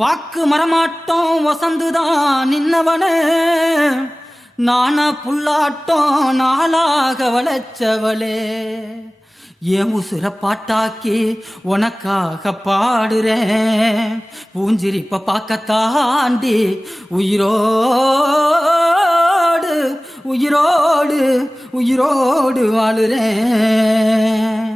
வாக்கு மரமாட்டோம் வசந்துதான் நின்னவனே. நானா புல்லாட்டம் நாளாக வளைச்சவளே என் உசுர பாட்டாக்கி உனக்காக பாடுறேன். பூஞ்சிரிப்ப பார்க்கத்தாண்டி உயிரோடு உயிரோடு உயிரோடு வாழுறேன்.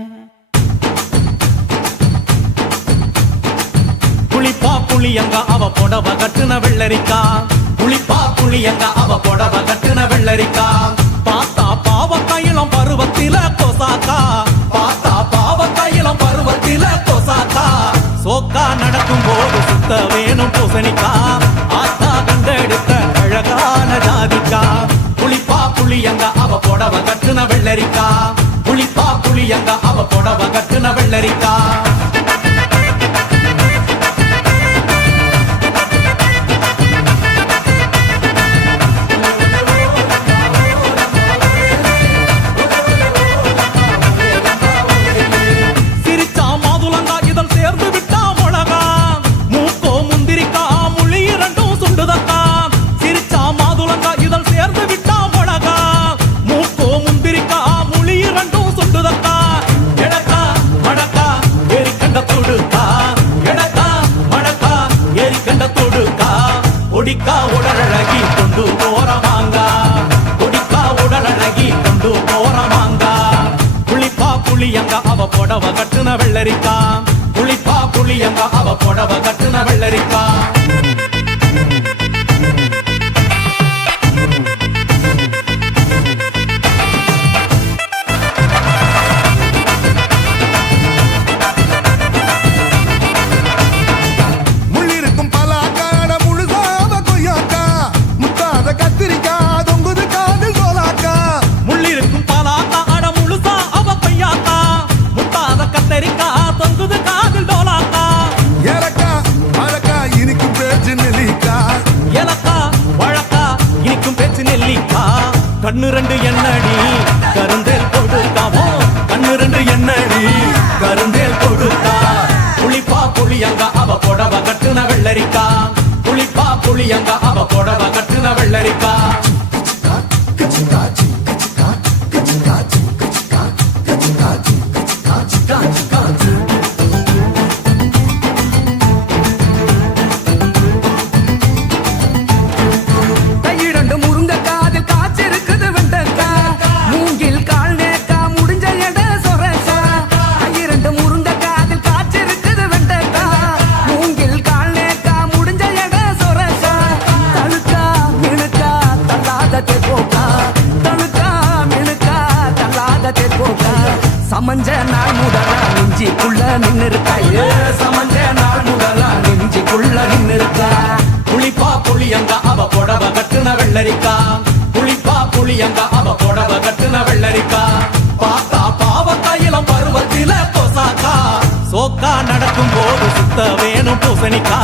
புளியங்க அவ புடவ கட்டுன வெள்ளரிக்கா. புளிப்பா புளியங்க அவ புடவ கட்டுன வெள்ளரிக்கா. பார்த்தா பாவ கையிலம் பருவத்தில கொசாக்கா. பார்த்தா பாவ கையிலம் பருவத்தில கொசாக்கா. சோக்கா நடக்கும் போது சுத்த வேணும் பூசணிக்கா. ஆத்தா கண்டெடுத்த அழகான ஜாதிக்கா. புளிப்பா புளியங்க அவ புடவ கட்டுன வெள்ளரிக்கா. புளிப்பா புளியங்க அவ புடவ கட்டுன வெள்ளரிக்கா. உடலழகி கொண்டு போறமாங்கா ஒடிக்கா உடலழகி கொண்டு போறமாங்கா புளிப்பா புளியங்க அவ புடவ கட்டுன வெள்ளரிக்கா. புளிப்பா புளியங்க அவ புடவ கட்டுன வெள்ளரிக்கா. கண்ணு ரெண்டு என்னடி? கருந்தேல் கொடுத்தாவோ கண்ணு ரெண்டு என்னடி? கருந்தேல் கொடுத்தா? புளிப்பா புளியங்க அவ புடவ கட்டுன வெள்ளரிக்கா. புளிப்பா புளியங்க அவ புடவ கட்டுன வெள்ளரிக்கா. சமஞ்ச நாள் முதலா நெஞ்சிக்குள்ள நின்னு ஏ சமஞ்ச நாள் முதலா நெஞ்சிக்குள்ள நின்னிருக்கா? புளிப்பா புளியங்க அவ புடவ கட்டுன வெள்ளரிக்கா? புளிப்பா புளியங்க அவ புடவ கட்டுன வெள்ளரிக்கா? பார்த்தா பாவக்காயிலம் பருவத்தில கொசாக்கா. சோக்கா நடக்கும் போது சுத்த வேணும் பூசணிக்கா.